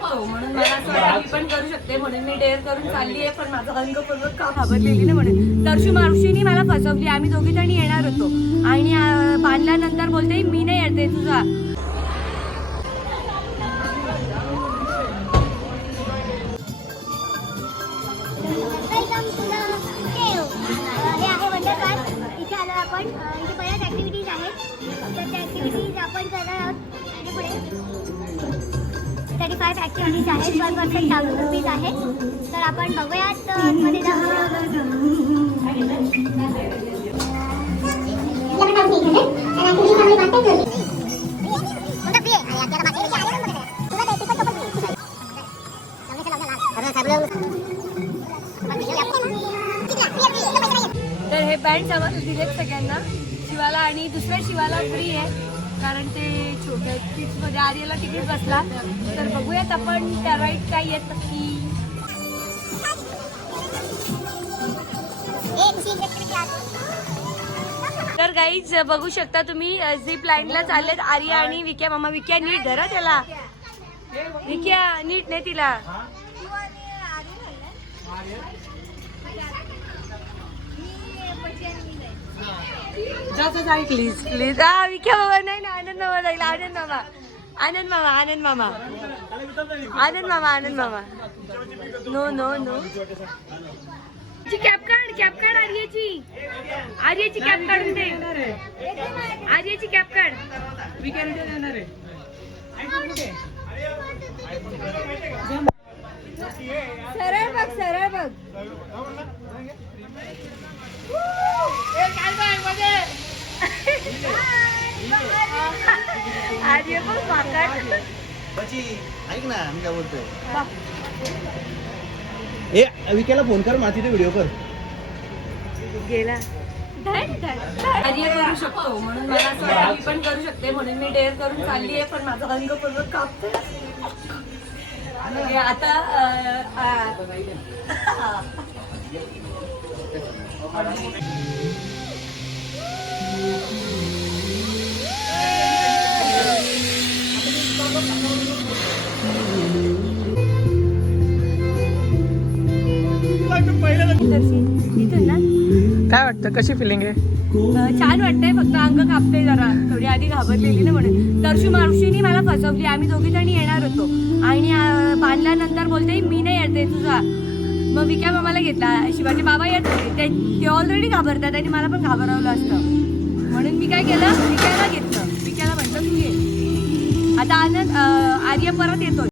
शकतो म्हणून मला असं वाटतं मी पण करू शकते म्हणून मी डेअर करून चालली आहे. पण माझं अंग पूर्ण का घाबरलेली ना म्हणून दर्शू मावशीनी मला फसवली. आम्ही दोघी जणी येणार होतो आणि बांधल्यानंतर बोलते मी नाही येते तुझा. इथे आलो आपण. इथे बऱ्याच ऍक्टिव्हिटीज आहेत तर त्या ऍक्टिव्हिटीज आपण करणार आहोत. आणि पुढे 35 ऍक्टिव्हिटीज आहेत. पर पर्सन 1000 रुपीज आहेत. तर आपण बघूयात मध्ये तर हे बँड आम्हाला दिलेत सगळ्यांना. शिवाला आणि दुसऱ्या शिवाला फ्री आहे कारण ते छोट्या किट्समध्ये आर्याला तिकीट बसला. तर बघूयात आपण त्या राईट काय येत की. तर गाईज बघू शकता तुम्ही झिप लाईनला चाललेत आर्या आणि विक्या मामा. विक्या नीट धरा त्याला. विक्या नीट नाही तिला. प्लीज प्लीज विक्या मामा नाही ना. आनंद मामा जाईल. आनंद मामा आनंद मामा आनंद मामा आनंद मामा आनंद मामा. No no no. कॅप काढ आर्याची. आर्याची कॅप काढून दे. आर्याची कॅप काढ. सरळ बघ सरळ बघ. आर्य पण माकड. ऐक ना मी काय बोलतोय. ए विकेला फोन कर माझी व्हिडिओ कर. गेला. आर्य करू शकतो म्हणून मला असं वाटतं मी पण करू शकते म्हणून मी डेअर करून चालली आहे. पण माझं अंग पूर्ण कापतंय आता. इथून ना काय वाटतं कशी फिलिंग आहे? छान वाटतंय. फक्त अंग कापते जरा. थोडी आधी घाबरलेली ना म्हणून दर्शू मावशीनी मला फसवली. आम्ही दोघी जणी येणार होतो आणि बांधल्यानंतर बोलते मी नाही येते तुझा. मग विक्या मामाला घेतला. शिवाजी बाबा येत होते ते ऑलरेडी घाबरतात आणि मला पण घाबरवलं असतं म्हणून मी काय केलं विक्याला घेतलं. विक्याला म्हटलं तू ये. आता आनंद आर्य परत येतो.